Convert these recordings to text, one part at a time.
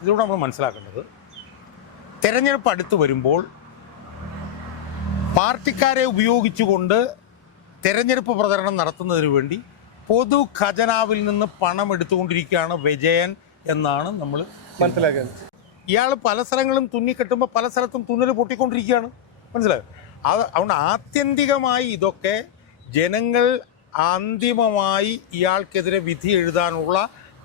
ഇതിലൂടെ നമ്മൾ മനസ്സിലാക്കേണ്ടത്, തെരഞ്ഞെടുപ്പ് അടുത്ത് വരുമ്പോൾ പാർട്ടിക്കാരെ ഉപയോഗിച്ചുകൊണ്ട് തെരഞ്ഞെടുപ്പ് പ്രചരണം നടത്തുന്നതിന് വേണ്ടി പൊതു ഖജനാവിൽ നിന്ന് പണം എടുത്തുകൊണ്ടിരിക്കുകയാണ് വിജയൻ എന്നാണ് നമ്മൾ മനസ്സിലാക്കുന്നത്. ഇയാൾ പല സ്ഥലങ്ങളും തുന്നിക്കെട്ടുമ്പോൾ പല സ്ഥലത്തും തുന്നൽ പൊട്ടിക്കൊണ്ടിരിക്കുകയാണ്. മനസ്സിലായോ? അതുകൊണ്ട് ആത്യന്തികമായി ഇതൊക്കെ ജനങ്ങൾ അന്തിമമായി ഇയാൾക്കെതിരെ വിധി എഴുതാനുള്ള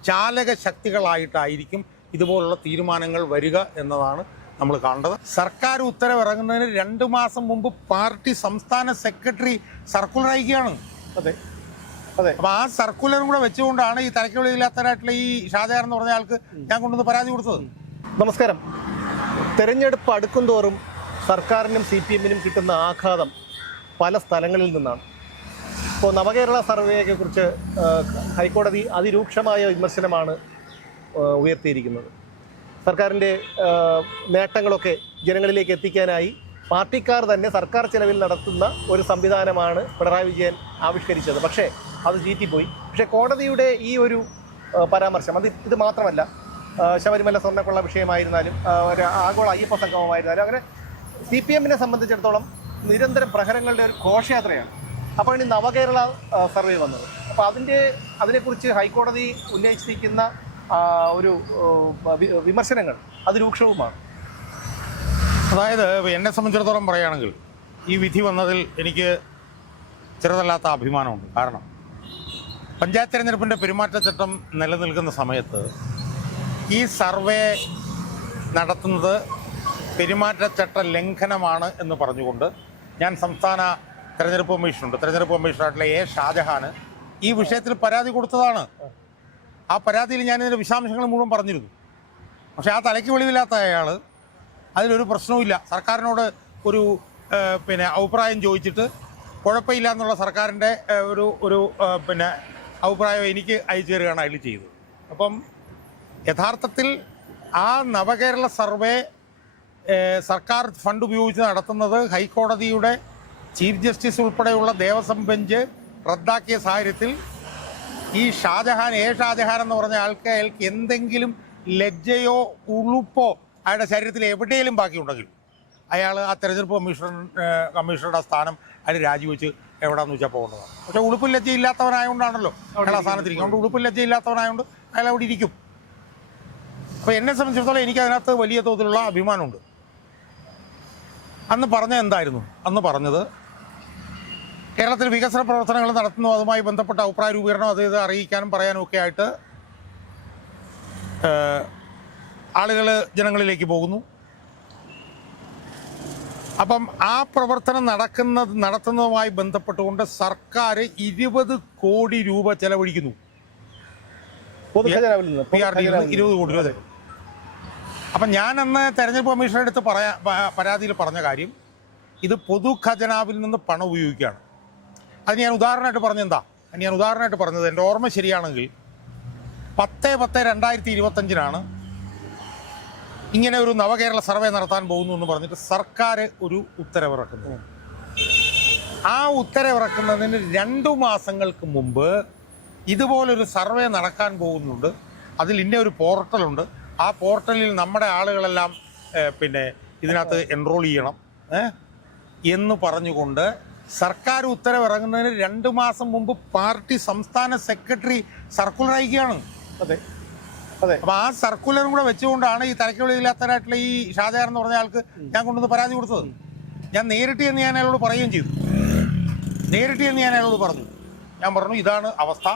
ചാലക ശക്തികളായിട്ടായിരിക്കും ഇതുപോലുള്ള തീരുമാനങ്ങൾ വരിക എന്നതാണ് നമ്മൾ കാണേണ്ടത്. സർക്കാർ ഉത്തരവ് ഇറങ്ങുന്നതിന് 2 മാസം മുമ്പ് പാർട്ടി സംസ്ഥാന സെക്രട്ടറി സർക്കുലർ അയക്കുകയാണ്. അതെ അതെ. അപ്പോൾ ആ സർക്കുലറും കൂടെ വെച്ചുകൊണ്ടാണ് ഈ തലയ്ക്കുള്ളില്ലാത്തവരായിട്ടുള്ള ഈ ഷാജഹാൻ എന്ന് പറഞ്ഞ ആൾക്ക് ഞാൻ കൊണ്ടുവന്ന് പരാതി കൊടുത്തത്. നമസ്കാരം. തെരഞ്ഞെടുപ്പ് അടുക്കും തോറും സർക്കാരിനും CPM-നും കിട്ടുന്ന ആഘാതം പല സ്ഥലങ്ങളിൽ നിന്നാണ്. ഇപ്പോൾ നവകേരള സർവേയെ കുറിച്ച് ഹൈക്കോടതി അതിരൂക്ഷമായ വിമർശനമാണ് ഉയർത്തിയിരിക്കുന്നത്. സർക്കാരിൻ്റെ നേട്ടങ്ങളൊക്കെ ജനങ്ങളിലേക്ക് എത്തിക്കാനായി പാർട്ടിക്കാർ തന്നെ സർക്കാർ ചെലവിൽ നടത്തുന്ന ഒരു സംവിധാനമാണ് പിണറായി വിജയൻ ആവിഷ്കരിച്ചത്. പക്ഷേ അത് ചീറ്റിപ്പോയി. പക്ഷേ കോടതിയുടെ ഈ ഒരു പരാമർശം ഇത് മാത്രമല്ല, ശബരിമല സ്വർണ്ണക്കൊള്ള വിഷയമായിരുന്നാലും ഒരു ആഗോള അയ്യപ്പ സംഗമമായിരുന്നാലും അങ്ങനെ CPM-നെ സംബന്ധിച്ചിടത്തോളം നിരന്തരം പ്രഹരങ്ങളുടെ ഒരു ഘോഷയാത്രയാണ്. അപ്പോൾ ഇനി നവകേരള സർവേ വന്നത്. അപ്പോൾ അതിനെക്കുറിച്ച് ഹൈക്കോടതി ഉന്നയിച്ചിരിക്കുന്ന ഒരു വിമർശനങ്ങൾ അതിരൂക്ഷവുമാണ്. അതായത് എന്നെ സംബന്ധിച്ചിടത്തോളം പറയുകയാണെങ്കിൽ ഈ വിധി വന്നതിൽ എനിക്ക് ചെറുതല്ലാത്ത അഭിമാനമുണ്ട്. കാരണം പഞ്ചായത്ത് തിരഞ്ഞെടുപ്പിൻ്റെ പെരുമാറ്റച്ചട്ടം നിലനിൽക്കുന്ന സമയത്ത് ഈ സർവേ നടത്തുന്നത് പെരുമാറ്റച്ചട്ട ലംഘനമാണ് എന്ന് പറഞ്ഞുകൊണ്ട് ഞാൻ സംസ്ഥാന തെരഞ്ഞെടുപ്പ് കമ്മീഷണറായിട്ടുള്ള A. ഷാജഹാന് ഈ വിഷയത്തിൽ പരാതി കൊടുത്തതാണ്. ആ പരാതിയിൽ ഞാനിതിൻ്റെ വിശദാംശങ്ങൾ മുഴുവൻ പറഞ്ഞിരുന്നു. പക്ഷേ ആ തലയ്ക്ക് വെളിവില്ലാത്ത അയാൾ അതിലൊരു പ്രശ്നവുമില്ല, സർക്കാരിനോട് ഒരു അഭിപ്രായം ചോദിച്ചിട്ട് കുഴപ്പമില്ല എന്നുള്ള സർക്കാരിൻ്റെ ഒരു അഭിപ്രായം എനിക്ക് അയച്ചു തരികയാണ് അതിൽ ചെയ്തത്. അപ്പം യഥാർത്ഥത്തിൽ ആ നവകേരള സർവേ സർക്കാർ ഫണ്ട് ഉപയോഗിച്ച് നടത്തുന്നത് ഹൈക്കോടതിയുടെ ചീഫ് ജസ്റ്റിസ് ഉൾപ്പെടെയുള്ള ദേവസ്വം ബെഞ്ച് റദ്ദാക്കിയ സാഹചര്യത്തിൽ ഈ ഷാജഹാൻ എന്ന് പറഞ്ഞ അയാൾക്ക് എന്തെങ്കിലും ലജ്ജയോ ഉളുപ്പോ അയാളുടെ ശരീരത്തിൽ എവിടെയെങ്കിലും ബാക്കിയുണ്ടെങ്കിൽ അയാൾ ആ തെരഞ്ഞെടുപ്പ് കമ്മീഷണറുടെ സ്ഥാനം അയാൾ രാജിവെച്ച് എവിടെയാണെന്ന് വെച്ചാൽ പോകേണ്ടതാണ്. പക്ഷേ ഉളുപ്പും ലജ്ജയില്ലാത്തവനായതുകൊണ്ടാണല്ലോ അയാൾ ആ സ്ഥാനത്തിരിക്കും. അതുകൊണ്ട് ഉളുപ്പും ലജ്ജയില്ലാത്തവനായതുകൊണ്ട് അയാൾ അവിടെ ഇരിക്കും. അപ്പോൾ എന്നെ സംബന്ധിച്ചിടത്തോളം എനിക്കതിനകത്ത് വലിയ തോതിലുള്ള അഭിമാനമുണ്ട്. അന്ന് പറഞ്ഞത് എന്തായിരുന്നു? അന്ന് പറഞ്ഞത് കേരളത്തിൽ വികസന പ്രവർത്തനങ്ങൾ നടത്തുന്നു, അതുമായി ബന്ധപ്പെട്ട അഭിപ്രായ രൂപീകരണം ഇത് അറിയിക്കാനും പറയാനും ഒക്കെ ആയിട്ട് ആളുകൾ ജനങ്ങളിലേക്ക് പോകുന്നു. അപ്പം ആ പ്രവർത്തനം നടത്തുന്നതുമായി ബന്ധപ്പെട്ടുകൊണ്ട് സർക്കാർ 20 കോടി രൂപ ചെലവഴിക്കുന്നു. 20 കോടി രൂപ. അപ്പം ഞാൻ അന്ന് തെരഞ്ഞെടുപ്പ് കമ്മീഷണറുടെ അടുത്ത് പരാതിയിൽ പറഞ്ഞ കാര്യം, ഇത് പൊതു ഖജനാവിൽ നിന്ന് പണം ഉപയോഗിക്കുകയാണ്. അതിന് ഞാൻ ഉദാഹരണമായിട്ട് പറഞ്ഞത് എൻ്റെ ഓർമ്മ ശരിയാണെങ്കിൽ 10/10/2025 ഇങ്ങനെ ഒരു നവകേരള സർവേ നടത്താൻ പോകുന്നു എന്ന് പറഞ്ഞിട്ട് സർക്കാർ ഒരു ഉത്തരവിറക്കുന്നു. ആ ഉത്തരവിറക്കുന്നതിന് 2 മാസങ്ങൾക്ക് മുമ്പ് ഇതുപോലൊരു സർവേ നടക്കാൻ പോകുന്നുണ്ട്, അതിൽ ഇന്ന ഒരു പോർട്ടലുണ്ട്, ആ പോർട്ടലിൽ നമ്മുടെ ആളുകളെല്ലാം ഇതിനകത്ത് എൻറോൾ ചെയ്യണം എന്ന് പറഞ്ഞുകൊണ്ട് സർക്കാർ ഉത്തരവിറങ്ങുന്നതിന് 2 മാസം മുമ്പ് പാർട്ടി സംസ്ഥാന സെക്രട്ടറി സർക്കുലർ അയക്കുകയാണ്. അതെ അതെ. അപ്പോൾ ആ സർക്കുലറും കൂടെ വെച്ചുകൊണ്ടാണ് ഈ തലയ്ക്കുള്ളില്ലാത്തവരായിട്ടുള്ള ഈ ഷാജഹാൻ എന്ന് പറഞ്ഞ ആൾക്ക് ഞാൻ കൊണ്ടുവന്ന് പരാതി കൊടുത്തത്. ഞാൻ നേരിട്ട് എന്ന് ഞാൻ അയാളോട് പറയുകയും ചെയ്തു. ഞാൻ പറഞ്ഞു ഇതാണ് അവസ്ഥ,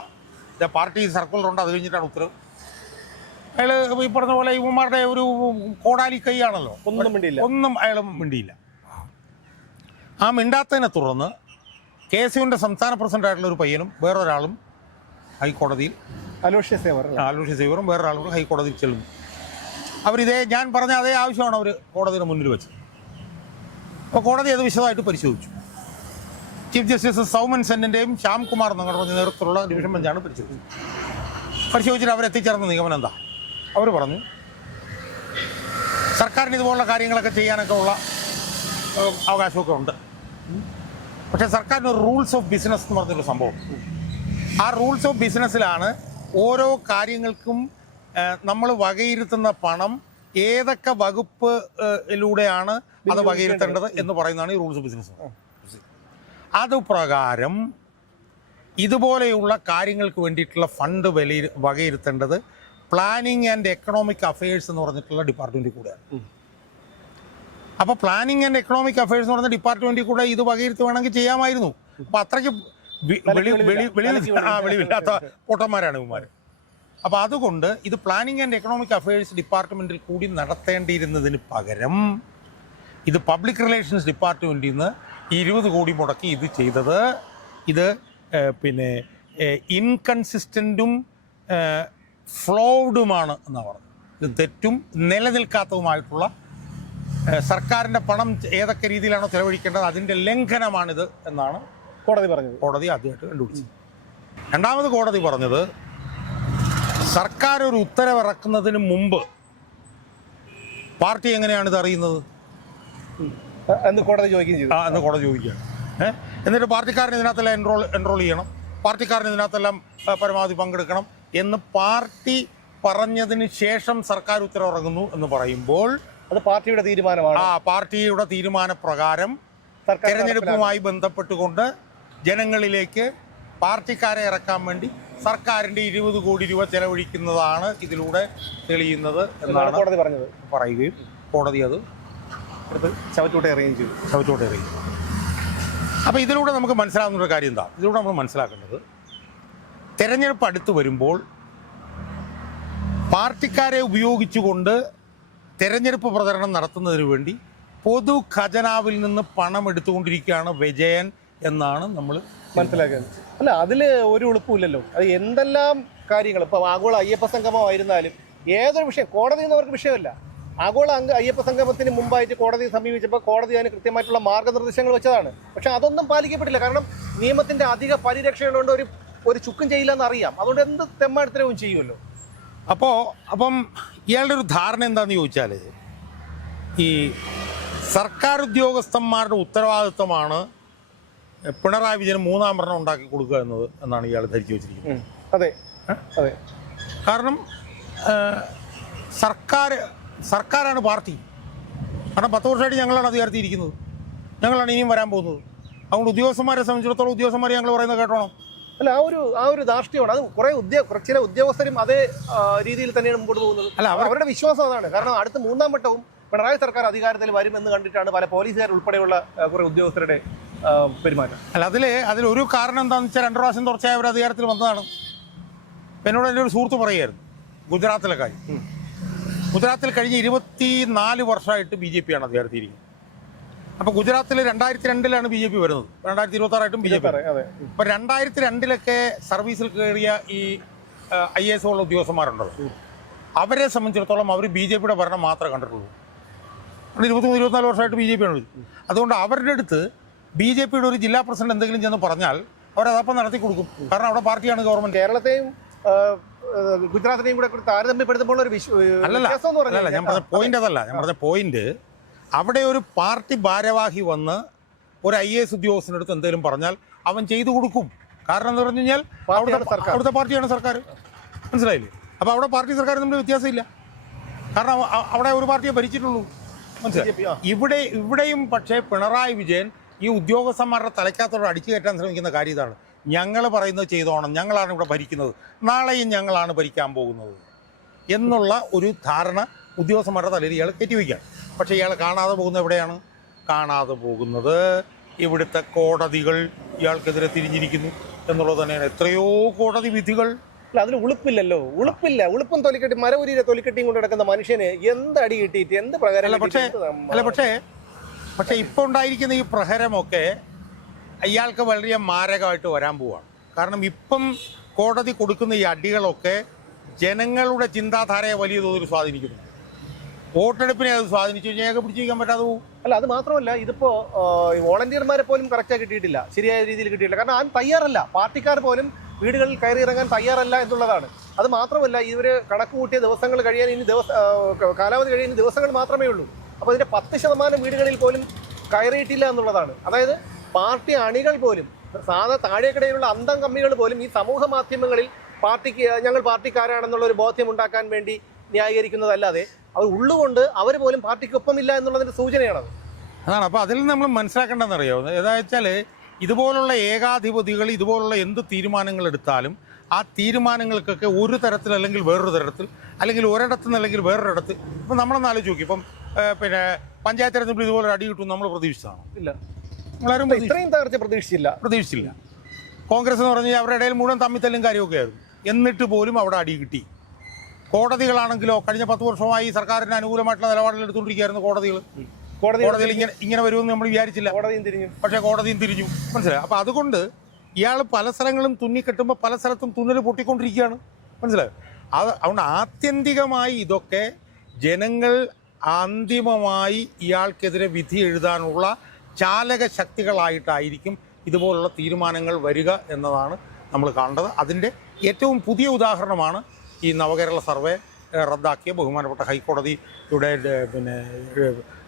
പാർട്ടി സർക്കുലറുണ്ട്, അത് കഴിഞ്ഞിട്ടാണ് ഉത്തരവ്. അയാൾ ഈ പറഞ്ഞ പോലെ ഇവന്മാരുടെ ഒരു കോടാലി കൈയാണല്ലോ, ഒന്നും അയാൾ മിണ്ടിയില്ല. ആ മിണ്ടാത്തതിനെ തുടർന്ന് KSUവിൻ്റെ സംസ്ഥാന പ്രസിഡൻ്റായിട്ടുള്ള ഒരു പയ്യനും വേറൊരാളും ഹൈക്കോടതിയിൽ, അലോഷ്യ സേവറും വേറൊരാളും ഹൈക്കോടതിയിൽ ചെല്ലുന്നു. ഞാൻ പറഞ്ഞ അതേ ആവശ്യമാണ് അവർ കോടതിയുടെ മുന്നിൽ വെച്ചത്. അപ്പോൾ കോടതി അത് വിശദമായിട്ട് പരിശോധിച്ചു. ചീഫ് ജസ്റ്റിസ് സൗമൻ സെന്നിൻ്റെയും ശ്യാം കുമാർ നഗറിൻ്റെ നേതൃത്വത്തിലുള്ള ഡിവിഷൻ ബെഞ്ചാണ് പരിശോധിച്ചിട്ട് അവരെത്തിച്ചേർന്ന നിഗമനം എന്താ? അവർ പറഞ്ഞു സർക്കാരിന് ഇതുപോലുള്ള കാര്യങ്ങളൊക്കെ ചെയ്യാനൊക്കെ ഉള്ള അവകാശമൊക്കെ ഉണ്ട്, പക്ഷേ സർക്കാരിന് ഒരു റൂൾസ് ഓഫ് ബിസിനസ് എന്ന് പറഞ്ഞൊരു സംഭവം. ആ റൂൾസ് ഓഫ് ബിസിനസ്സിലാണ് ഓരോ കാര്യങ്ങൾക്കും നമ്മൾ വകയിരുത്തുന്ന പണം ഏതൊക്കെ വകുപ്പിലൂടെയാണ് അത് വകയിരുത്തേണ്ടത് എന്ന് പറയുന്നതാണ് ഈ റൂൾസ് ഓഫ് ബിസിനസ്. അതുപ്രകാരം ഇതുപോലെയുള്ള കാര്യങ്ങൾക്ക് വേണ്ടിയിട്ടുള്ള ഫണ്ട് വകയിരുത്തേണ്ടത് പ്ലാനിങ് ആൻഡ് എക്കണോമിക് അഫയേഴ്സ് എന്ന് പറഞ്ഞിട്ടുള്ള ഡിപ്പാർട്ട്മെൻറ്റിൽ കൂടെയാണ്. അപ്പോൾ പ്ലാനിങ് ആൻഡ് എക്കണോമിക് അഫയേഴ്സ് എന്ന് പറഞ്ഞ ഡിപ്പാർട്ട്മെൻറ്റിൽ കൂടെ ഇത് വകയിരുത്തുവാണെങ്കിൽ ചെയ്യാമായിരുന്നു. അപ്പോൾ അത്രയ്ക്ക് വെളിവില്ലാത്ത പൊട്ടന്മാരാണ് ഇവന്മാർ. അപ്പോൾ അതുകൊണ്ട് ഇത് പ്ലാനിങ് ആൻഡ് എക്കണോമിക് അഫയേഴ്സ് ഡിപ്പാർട്ട്മെൻറ്റിൽ കൂടി നടത്തേണ്ടിയിരുന്നതിന് പകരം ഇത് പബ്ലിക് റിലേഷൻസ് ഡിപ്പാർട്ട്മെൻറ്റിൽ നിന്ന് 20 കോടി മുടക്കി ഇത് ചെയ്തത് ഇത് പിന്നെ ഇൻകൺസിസ്റ്റൻറ്റും ഫ്ലോഡുമാണ് എന്നാണ് പറഞ്ഞത്. ഇത് തെറ്റും നിലനിൽക്കാത്തതുമായിട്ടുള്ള സർക്കാരിൻ്റെ പണം ഏതൊക്കെ രീതിയിലാണോ ചെലവഴിക്കേണ്ടത് അതിൻ്റെ ലംഘനമാണിത് എന്നാണ് കോടതി പറഞ്ഞത്. കോടതി ആദ്യമായിട്ട് കണ്ടുപിടിച്ചത്. രണ്ടാമത് കോടതി പറഞ്ഞത് സർക്കാർ ഒരു ഉത്തരവിറക്കുന്നതിന് മുമ്പ് പാർട്ടി എങ്ങനെയാണ് ഇത് അറിയുന്നത് എന്ന് കോടതി ചോദിക്കുകയും ചെയ്തു. എന്ന് കോടതി ചോദിക്കുകയാണ്. എന്നിട്ട് പാർട്ടിക്കാരൻ ഇതിനകത്തെല്ലാം എൻറോൾ ചെയ്യണം, പാർട്ടിക്കാരൻ ഇതിനകത്തെല്ലാം പരമാവധി പങ്കെടുക്കണം എന്ന് പാർട്ടി പറഞ്ഞതിന് ശേഷം സർക്കാർ ഉത്തരവിറങ്ങുന്നു എന്ന് പറയുമ്പോൾ അത് പാർട്ടിയുടെ തീരുമാനമാണ്. പാർട്ടിയുടെ തീരുമാനപ്രകാരം തെരഞ്ഞെടുപ്പുമായി ബന്ധപ്പെട്ടുകൊണ്ട് ജനങ്ങളിലേക്ക് പാർട്ടിക്കാരെ ഇറക്കാൻ വേണ്ടി സർക്കാരിൻ്റെ 20 കോടി രൂപ ചെലവഴിക്കുന്നതാണ് ഇതിലൂടെ തെളിയുന്നത് എന്നാണ് കോടതി പറഞ്ഞത് പറയുകയും കോടതി അത് ചവറ്റോട്ടെ എറിയുകയും ചെയ്തു. അപ്പോൾ ഇതിലൂടെ നമുക്ക് മനസ്സിലാകുന്നൊരു കാര്യം എന്താ? ഇതിലൂടെ നമ്മൾ മനസ്സിലാക്കേണ്ടത് തെരഞ്ഞെടുപ്പ് അടുത്ത് വരുമ്പോൾ പാർട്ടിക്കാരെ ഉപയോഗിച്ചുകൊണ്ട് തെരഞ്ഞെടുപ്പ് പ്രചരണം നടത്തുന്നതിന് വേണ്ടി പൊതു ഖജനാവിൽ നിന്ന് പണം എടുത്തുകൊണ്ടിരിക്കുകയാണ് വിജയൻ എന്നാണ് നമ്മൾ മനസ്സിലാക്കുന്നത്. അല്ല, അതിൽ ഒരു ഉളുപ്പുമില്ലല്ലോ. അത് എന്തെല്ലാം കാര്യങ്ങൾ ഇപ്പോൾ ആഗോള അയ്യപ്പ സംഗമമായിരുന്നാലും ഏതൊരു വിഷയം കോടതി എന്നവർക്ക് വിഷയമല്ല. ആഗോള അയ്യപ്പ സംഗമത്തിന് മുമ്പായിട്ട് കോടതിയെ സമീപിച്ചപ്പോൾ കോടതി അതിന് കൃത്യമായിട്ടുള്ള മാർഗ്ഗനിർദ്ദേശങ്ങൾ വെച്ചതാണ്. പക്ഷെ അതൊന്നും പാലിക്കപ്പെട്ടില്ല. കാരണം നിയമത്തിൻ്റെ അധിക പരിരക്ഷകളുണ്ട്. ഒരു ചുക്കും ചെയ്യില്ല എന്നറിയാം. അതുകൊണ്ട് എന്ത് തെമ്മാടിത്തരവും ചെയ്യുമല്ലോ. അപ്പം ഇയാളുടെ ഒരു ധാരണ എന്താണെന്ന് ചോദിച്ചാൽ ഈ സർക്കാർ ഉദ്യോഗസ്ഥന്മാരുടെ ഉത്തരവാദിത്വമാണ് പിണറായി വിജയൻ 3-ാം ഭരണം ഉണ്ടാക്കി കൊടുക്കുക എന്നാണ് ഇയാൾ ധരിച്ചു വെച്ചിരിക്കുന്നത്. അതെ അതെ. കാരണം സർക്കാരാണ് പാർട്ടി. കാരണം 10 വർഷമായിട്ട് ഞങ്ങളാണ് അധികാരത്തിൽ ഇരിക്കുന്നത്, ഞങ്ങളാണ് ഇനിയും വരാൻ പോകുന്നത്. അതുകൊണ്ട് ഉദ്യോഗസ്ഥന്മാരെ സംബന്ധിച്ചിടത്തോളം ഉദ്യോഗസ്ഥന്മാർ ഞങ്ങൾ പറയുന്നത് കേട്ടോണം. അല്ല, ആ ഒരു ധാർഷ്ട്യമാണ്. അത് ചില ഉദ്യോഗസ്ഥരും അതേ രീതിയിൽ തന്നെയാണ് മുമ്പോട്ട് പോകുന്നത്. അല്ല, അവരുടെ വിശ്വാസം അതാണ്. കാരണം അടുത്ത 3-ാം വട്ടവും പിണറായി സർക്കാർ അധികാരത്തിൽ വരുമെന്ന് കണ്ടിട്ടാണ് പല പോലീസുകാർ ഉൾപ്പെടെയുള്ള കുറെ ഉദ്യോഗസ്ഥരുടെ പെരുമാറ്റം. അല്ല, അതിലൊരു കാരണം എന്താണെന്ന് വെച്ചാൽ 2 പ്രാവശ്യം തുടർച്ചയായി അവർ അധികാരത്തിൽ വന്നതാണ്. എന്നോട് എൻ്റെ ഒരു സുഹൃത്ത് പറയുമായിരുന്നു ഗുജറാത്തിലെ കാര്യം. ഗുജറാത്തിൽ കഴിഞ്ഞ 24 വർഷമായിട്ട് BJP ആണ് അധികാരത്തിൽ ഇരിക്കുന്നത്. അപ്പോൾ ഗുജറാത്തിൽ 2002-ലാണ് BJP വരുന്നത്. 2026-ആയിട്ടും BJP. അപ്പോൾ 2002-ലൊക്കെ സർവീസിൽ കയറിയ ഈ IAS ഉള്ള ഉദ്യോഗസ്ഥന്മാരുണ്ടല്ലോ, അവരെ സംബന്ധിച്ചിടത്തോളം അവർ BJP-യുടെ ഭരണം മാത്രമേ കണ്ടിട്ടുള്ളൂ. 23-24 വർഷമായിട്ട് BJP ആണ്. അതുകൊണ്ട് അവരുടെ അടുത്ത് BJP-യുടെ ഒരു ജില്ലാ പ്രസിഡന്റ് എന്തെങ്കിലും ചെന്ന് പറഞ്ഞാൽ അവരതപ്പം നടത്തി കൊടുക്കും. കാരണം അവിടെ പാർട്ടിയാണ് ഗവൺമെന്റ്. കേരളത്തെയും ഗുജറാത്തിനെയും കൂടെ താരതമ്യപ്പെടുത്തുമ്പോൾ ഒരു അല്ലല്ല, ഞാൻ പറഞ്ഞ പോയിന്റ് അതല്ല. ഞാൻ പറഞ്ഞ പോയിന്റ് അവിടെ ഒരു പാർട്ടി ഭാരവാഹി വന്ന് ഒരു IAS ഉദ്യോഗസ്ഥൻ്റെ അടുത്ത് എന്തെങ്കിലും പറഞ്ഞാൽ അവൻ ചെയ്തു കൊടുക്കും. കാരണം എന്ന് പറഞ്ഞു കഴിഞ്ഞാൽ അവിടുത്തെ പാർട്ടിയാണ് സർക്കാർ. മനസ്സിലായില്ലേ? അപ്പോൾ അവിടെ പാർട്ടി സർക്കാർ തമ്മിൽ വ്യത്യാസമില്ല. കാരണം അവിടെ ഒരു പാർട്ടിയെ ഭരിച്ചിട്ടുള്ളൂ. മനസ്സിലായി? ഇവിടെയും പക്ഷേ പിണറായി വിജയൻ ഈ ഉദ്യോഗസ്ഥന്മാരുടെ തലയ്ക്കകത്തോട് അടിച്ചു കയറ്റാൻ ശ്രമിക്കുന്ന കാര്യം ഇതാണ്. ഞങ്ങൾ പറയുന്നത് ചെയ്തോണം, ഞങ്ങളാണ് ഇവിടെ ഭരിക്കുന്നത്, നാളെയും ഞങ്ങളാണ് ഭരിക്കാൻ പോകുന്നത് എന്നുള്ള ഒരു ധാരണ ഉദ്യോഗസ്ഥന്മാരുടെ തലയിൽ ഇയാൾ കയറ്റിവയ്ക്കുകയാണ്. പക്ഷേ ഇയാൾ കാണാതെ പോകുന്നത് എവിടെയാണ്? കാണാതെ പോകുന്നത് ഇവിടുത്തെ കോടതികൾ ഇയാൾക്കെതിരെ തിരിഞ്ഞിരിക്കുന്നു എന്നുള്ളത് തന്നെയാണ്. എത്രയോ കോടതി വിധികൾ. അല്ല, അതിന് ഉളുപ്പില്ലല്ലോ. ഉളുപ്പും തൊലിക്കെട്ടി മരവുരിയിലെ തൊലിക്കെട്ടിയും കൊണ്ട് നടക്കുന്ന മനുഷ്യന് എന്ത് അടി കിട്ടിയിട്ട് എന്ത് പ്രകാരം? പക്ഷേ ഇപ്പോൾ ഉണ്ടായിരിക്കുന്ന ഈ പ്രഹരമൊക്കെ അയാൾക്ക് വളരെ മാരകമായിട്ട് വരാൻ പോവുകയാണ്. കാരണം ഇപ്പം കോടതി കൊടുക്കുന്ന ഈ അടികളൊക്കെ ജനങ്ങളുടെ ചിന്താധാരയെ വലിയ തോതിൽ സ്വാധീനിക്കുന്നു. വോട്ടെടുപ്പിനെ അത് സ്വാധീനിച്ചു കഴിഞ്ഞാൽ പിടിച്ചു വയ്ക്കാൻ പറ്റാതെ പോകും. അല്ല, അത് മാത്രമല്ല, ഇതിപ്പോൾ വോളണ്ടിയർമാരെ പോലും കറക്റ്റായി കിട്ടിയിട്ടില്ല, ശരിയായ രീതിയിൽ കിട്ടിയിട്ടില്ല. കാരണം ആരും തയ്യാറല്ല. പാർട്ടിക്കാർ പോലും വീടുകളിൽ കയറി ഇറങ്ങാൻ തയ്യാറല്ല എന്നുള്ളതാണ്. അത് മാത്രമല്ല, ഇവർ കണക്ക് കൂട്ടിയ ദിവസങ്ങൾ കഴിയാൻ കാലാവധി കഴിയാൻ ദിവസങ്ങൾ മാത്രമേ ഉള്ളൂ. അപ്പോൾ ഇതിൻ്റെ 10% വീടുകളിൽ പോലും കയറിയിട്ടില്ല എന്നുള്ളതാണ്. അതായത് പാർട്ടി അണികൾ പോലും, താഴേക്കിടയിലുള്ള അന്തം കമ്മികൾ പോലും ഈ സമൂഹ മാധ്യമങ്ങളിൽ ഞങ്ങൾ പാർട്ടിക്കാരാണെന്നുള്ള ഒരു ബോധ്യം ഉണ്ടാക്കാൻ വേണ്ടി ന്യായീകരിക്കുന്നതല്ലാതെ അവർ ഉള്ളുകൊണ്ട് അവർ പോലും പാർട്ടിക്കൊപ്പമില്ല എന്നുള്ളതിന്റെ സൂചനയാണത്. അതാണ്. അപ്പോൾ അതിൽ നമ്മൾ മനസ്സിലാക്കേണ്ടതെന്നറിയോ, ഏതാ വെച്ചാൽ ഇതുപോലുള്ള ഏകാധിപതികൾ ഇതുപോലുള്ള എന്ത് തീരുമാനങ്ങൾ എടുത്താലും ആ തീരുമാനങ്ങൾക്കൊക്കെ ഒരു തരത്തിൽ അല്ലെങ്കിൽ വേറൊരു തരത്തിൽ അല്ലെങ്കിൽ ഒരിടത്ത് നിന്ന് അല്ലെങ്കിൽ വേറൊരിടത്ത് ഇപ്പം നമ്മളൊന്ന് ആലോചിച്ച് നോക്കി. ഇപ്പം പിന്നെ പഞ്ചായത്ത് തെരഞ്ഞെടുപ്പിൽ ഇതുപോലെ അടി കിട്ടും നമ്മൾ പ്രതീക്ഷിച്ചതാണോ? ഇല്ല, നമ്മളാരും ഇത്രയും തകർച്ച പ്രതീക്ഷിച്ചില്ല. കോൺഗ്രസ് എന്ന് പറഞ്ഞാൽ അവരുടെ ഇടയിൽ മുഴുവൻ തമ്മിത്തല്ലും കാര്യമൊക്കെ ആയിരുന്നു. എന്നിട്ട് പോലും അവിടെ അടി കിട്ടി. കോടതികളാണെങ്കിലോ കഴിഞ്ഞ 10 വർഷമായി സർക്കാരിന് അനുകൂലമായിട്ടുള്ള നിലപാടുകൾ എടുത്തുകൊണ്ടിരിക്കുകയായിരുന്നു കോടതിയിൽ ഇങ്ങനെ വരുമെന്ന് നമ്മൾ വിചാരിച്ചില്ല. പക്ഷേ കോടതിയും തിരിഞ്ഞു. മനസ്സിലായി? അപ്പോൾ അതുകൊണ്ട് ഇയാൾ പല സ്ഥലങ്ങളും തുന്നിക്കെട്ടുമ്പോൾ പല സ്ഥലത്തും തുന്നൽ പൊട്ടിക്കൊണ്ടിരിക്കുകയാണ്. മനസ്സിലായോ? അതുകൊണ്ട് ആത്യന്തികമായി ഇതൊക്കെ ജനങ്ങൾ അന്തിമമായി ഇയാൾക്കെതിരെ വിധി എഴുതാനുള്ള ചാലക ശക്തികളായിട്ടായിരിക്കും ഇതുപോലുള്ള തീരുമാനങ്ങൾ വരിക എന്നതാണ് നമ്മൾ കാണേണ്ടത്. അതിൻ്റെ ഏറ്റവും പുതിയ ഉദാഹരണമാണ് ഈ നവകേരള സർവേ റദ്ദാക്കിയ ബഹുമാനപ്പെട്ട ഹൈക്കോടതിയുടെ പിന്നെ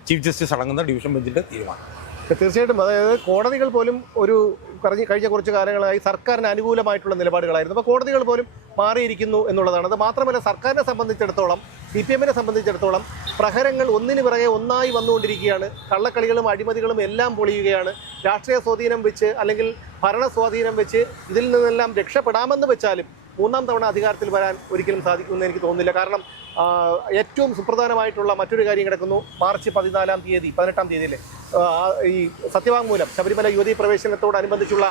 ചീഫ് ജസ്റ്റിസ് അടങ്ങുന്ന ഡിവിഷൻ ബെഞ്ചിൻ്റെ തീരുമാനം. തീർച്ചയായിട്ടും. അതായത് കോടതികൾ പോലും കഴിഞ്ഞ കുറച്ച് കാലങ്ങളായി സർക്കാരിന് അനുകൂലമായിട്ടുള്ള നിലപാടുകളായിരുന്നു. അപ്പോൾ കോടതികൾ പോലും മാറിയിരിക്കുന്നു എന്നുള്ളതാണ്. അത് മാത്രമല്ല, സർക്കാരിനെ സംബന്ധിച്ചിടത്തോളം, CPM-നെ സംബന്ധിച്ചിടത്തോളം പ്രഹരങ്ങൾ ഒന്നിനു പിറകെ ഒന്നായി വന്നുകൊണ്ടിരിക്കുകയാണ്. കള്ളക്കളികളും അഴിമതികളും എല്ലാം പൊളിയുകയാണ്. രാഷ്ട്രീയ സ്വാധീനം വെച്ച് അല്ലെങ്കിൽ ഭരണ സ്വാധീനം വെച്ച് ഇതിൽ നിന്നെല്ലാം രക്ഷപ്പെടാമെന്ന് വെച്ചാലും മൂന്നാം തവണ അധികാരത്തിൽ വരാൻ ഒരിക്കലും സാധിക്കുമെന്ന് എനിക്ക് തോന്നുന്നില്ല. കാരണം ഏറ്റവും സുപ്രധാനമായിട്ടുള്ള മറ്റൊരു കാര്യം കിടക്കുന്നു. മാർച്ച് 18-ാം തീയതിയിലെ ഈ സത്യവാങ്മൂലം, ശബരിമല യുവതീ പ്രവേശനത്തോടനുബന്ധിച്ചുള്ള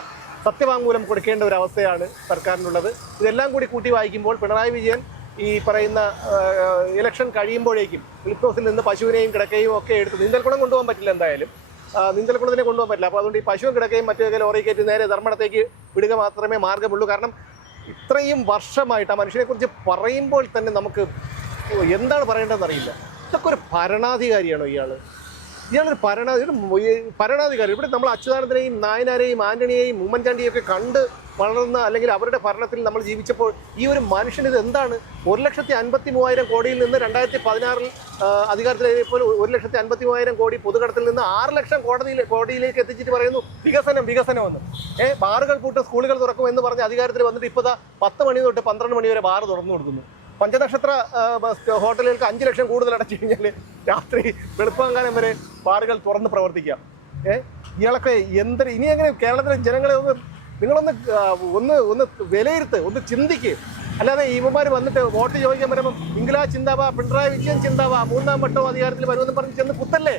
സത്യവാങ്മൂലം കൊടുക്കേണ്ട ഒരു അവസ്ഥയാണ് സർക്കാരിനുള്ളത്. ഇതെല്ലാം കൂടി കൂട്ടി വായിക്കുമ്പോൾ പിണറായി വിജയൻ ഈ പറയുന്ന ഇലക്ഷൻ കഴിയുമ്പോഴേക്കും ക്ലിഫ് ഹൗസിൽ നിന്ന് പശുവിനെയും കിടക്കയും ഒക്കെ എടുത്ത് നീന്തൽക്കുളം കൊണ്ടുപോകാൻ പറ്റില്ല. എന്തായാലും നീന്തൽക്കുളത്തിനെ കൊണ്ടുപോകാൻ പറ്റില്ല. അപ്പോൾ അതുകൊണ്ട് ഈ പശുവും കിടക്കയും മറ്റൊക്കെ ലോറി കയറ്റി നേരെ ധർമ്മടത്തേക്ക് വിടുക മാത്രമേ മാർഗമുള്ളൂ. കാരണം ഇത്രയും വർഷമായിട്ട് ആ മനുഷ്യനെക്കുറിച്ച് പറയുമ്പോൾ തന്നെ നമുക്ക് എന്താണ് പറയേണ്ടതെന്ന് അറിയില്ല. ഇതൊക്കെ ഒരു ഭരണാധികാരിയാണോ ഇയാളൊരു ഭരണാധികാരി? ഇവിടെ നമ്മൾ അച്യുതാനന്ദനെയും നായനാരെയും ആന്റണിയെയും ഉമ്മൻചാണ്ടിയെയും ഒക്കെ കണ്ട് വളർന്ന അല്ലെങ്കിൽ അവരുടെ ഭരണത്തിൽ നമ്മൾ ജീവിച്ചപ്പോൾ ഈ ഒരു മനുഷ്യൻ ഇത് എന്താണ്? 1,53,000 കോടിയിൽ നിന്ന് 2016 അധികാരത്തിലേപ്പോൾ 1,53,000 കോടി പൊതുകടത്തിൽ നിന്ന് 6 ലക്ഷം കോടിയിലേക്ക് എത്തിച്ചിട്ട് പറയുന്നു വികസനമെന്ന്. ബാറുകൾ പൂട്ടും, സ്കൂളുകൾ തുറക്കും എന്ന് പറഞ്ഞ് അധികാരത്തിൽ വന്നിട്ട് ഇപ്പോൾ 10 മണി തൊട്ട് 12 മണി വരെ ബാർ തുറന്നു കൊടുക്കുന്നു. പഞ്ചനക്ഷത്ര ഹോട്ടലുകൾക്ക് 5 ലക്ഷം കൂടുതൽ അടച്ചു കഴിഞ്ഞാൽ രാത്രി വെളുപ്പാങ്കാലം വരെ ബാറുകൾ തുറന്ന് പ്രവർത്തിക്കാം. ഇയാളൊക്കെ ഇനി എങ്ങനെ കേരളത്തിലെ ജനങ്ങളെ ഒന്ന് വിലയിരുത്ത്, ഒന്ന് ചിന്തിക്ക്. അല്ലാതെ ഇവന്മാർ വന്നിട്ട് വോട്ട് ചോദിക്കാൻ വരുമ്പം ഇംഗ്ലാസ് ചിന്താവാ, പിണറായി വിജയൻ ചിന്താവാ, 3ാം വട്ടം അധികാരത്തിൽ വരുമെന്ന് പറഞ്ഞ് ചെന്ന് കുത്തല്ലേ.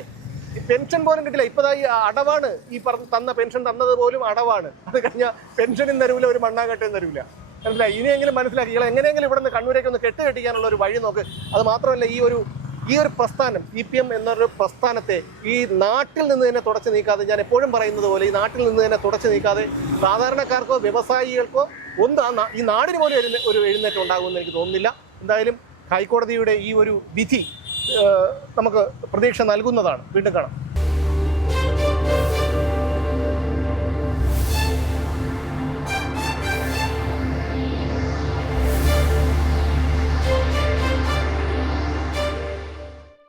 ഈ പെൻഷൻ പോലും കിട്ടില്ല. ഇപ്പോൾ ഈ അടവാണ്, ഈ തന്ന പെൻഷൻ തന്നത് പോലും അടവാണ്. അത് കഴിഞ്ഞാൽ പെൻഷനും തരൂല, ഒരു മണ്ണാങ്കട്ടയും തരൂല. മനസ്സിലായി? ഇനിയെങ്കിലും മനസ്സിലാക്കി ഇയാൾ എങ്ങനെയെങ്കിലും ഇവിടെ നിന്ന് കണ്ണൂരേക്ക് ഒന്ന് കെട്ടിക്കാനുള്ള ഒരു വഴി നോക്ക്. അത് മാത്രമല്ല, ഈ ഒരു പ്രസ്ഥാനം CPM എന്നൊരു പ്രസ്ഥാനത്തെ ഈ നാട്ടിൽ നിന്ന് തന്നെ തുടച്ചു നീക്കാതെ, ഞാൻ എപ്പോഴും പറയുന്നത് പോലെ ഈ നാട്ടിൽ നിന്ന് തന്നെ തുടച്ചു നീക്കാതെ സാധാരണക്കാർക്കോ വ്യവസായികൾക്കോ ഈ നാടിന് പോലും ഒരു എഴുന്നേറ്റം ഉണ്ടാകുമെന്ന് എനിക്ക് തോന്നുന്നില്ല. എന്തായാലും ഹൈക്കോടതിയുടെ ഈ ഒരു വിധി നമുക്ക് പ്രതീക്ഷ നൽകുന്നതാണ്. വീണ്ടും കാണാം.